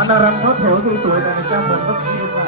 อันนั้นรังเขาโถสวยๆแต่ในแก้มผมก็คิดว่า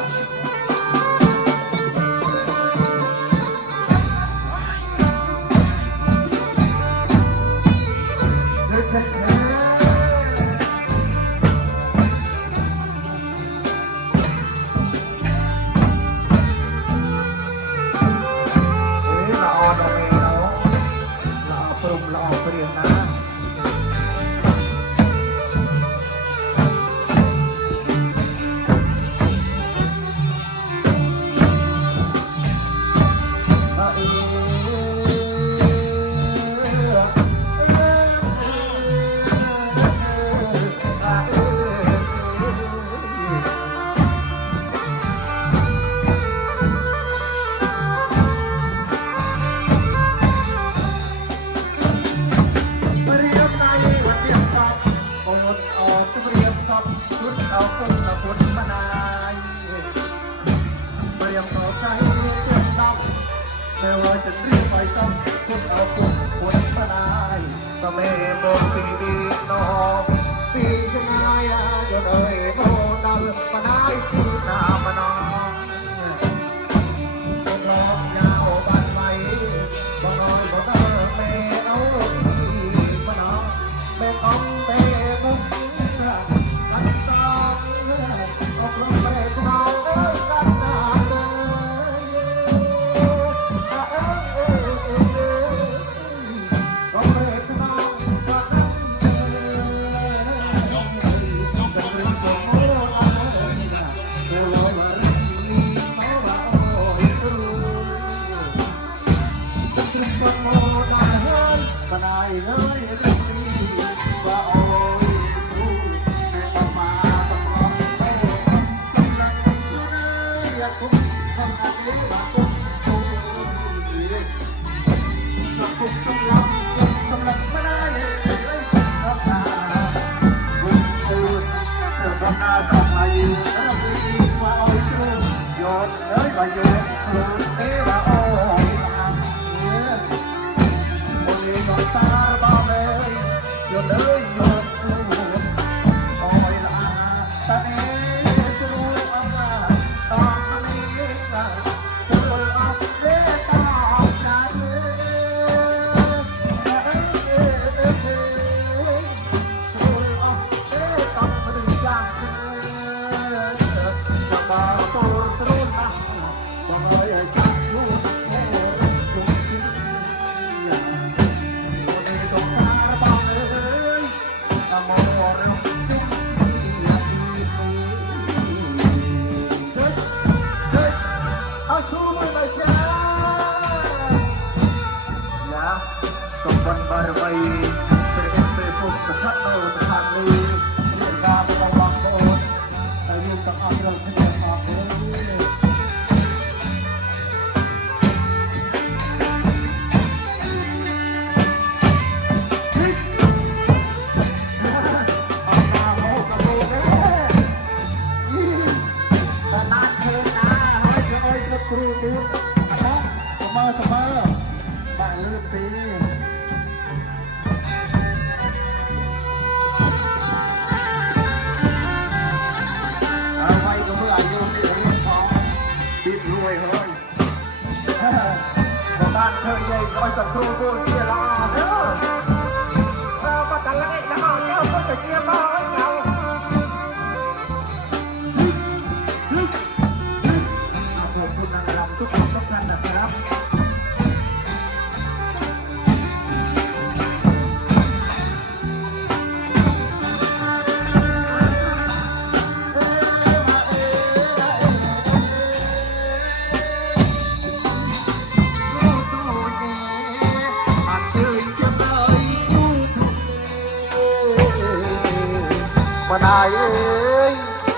นายเอ้ย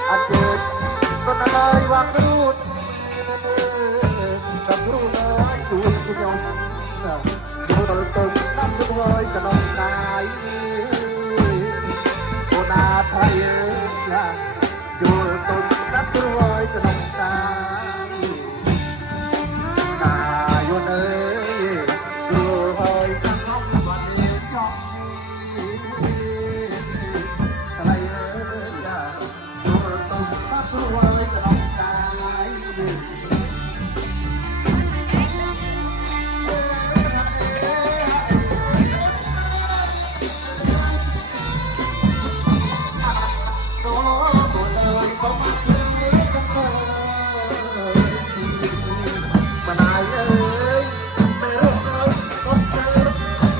อันเจ็บก็นายว่าครูดกับครูเลยดูคุณยงดูตลกน้ำด้วยกระนองนายโอนาไทยดูตลกน้ำด้วยกระนองนายนายเอ้ยดูเฮ้ยข้างนอกวันนี้จ้องอะไรเอ้ย ตัวจะลองใจตัวเลยก็มาเที่ยวกันเลยมานายเอ้ยไม่รู้เลยต้องเจอ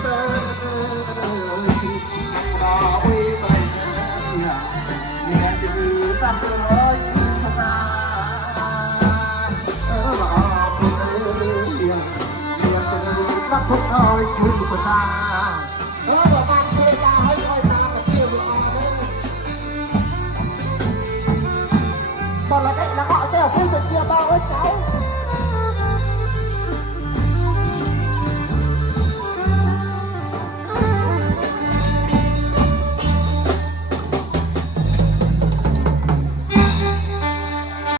เจอรอไว้ไปเนี่ยเนี่ยจะดูตามตัวชื่อมารอคุณเอ้ยเนี่ยจะดูตามตัวชื่อมาบอกบ้านเทยาให้คอยตามกับชื่อมาเลย บอลเราได้แล้ว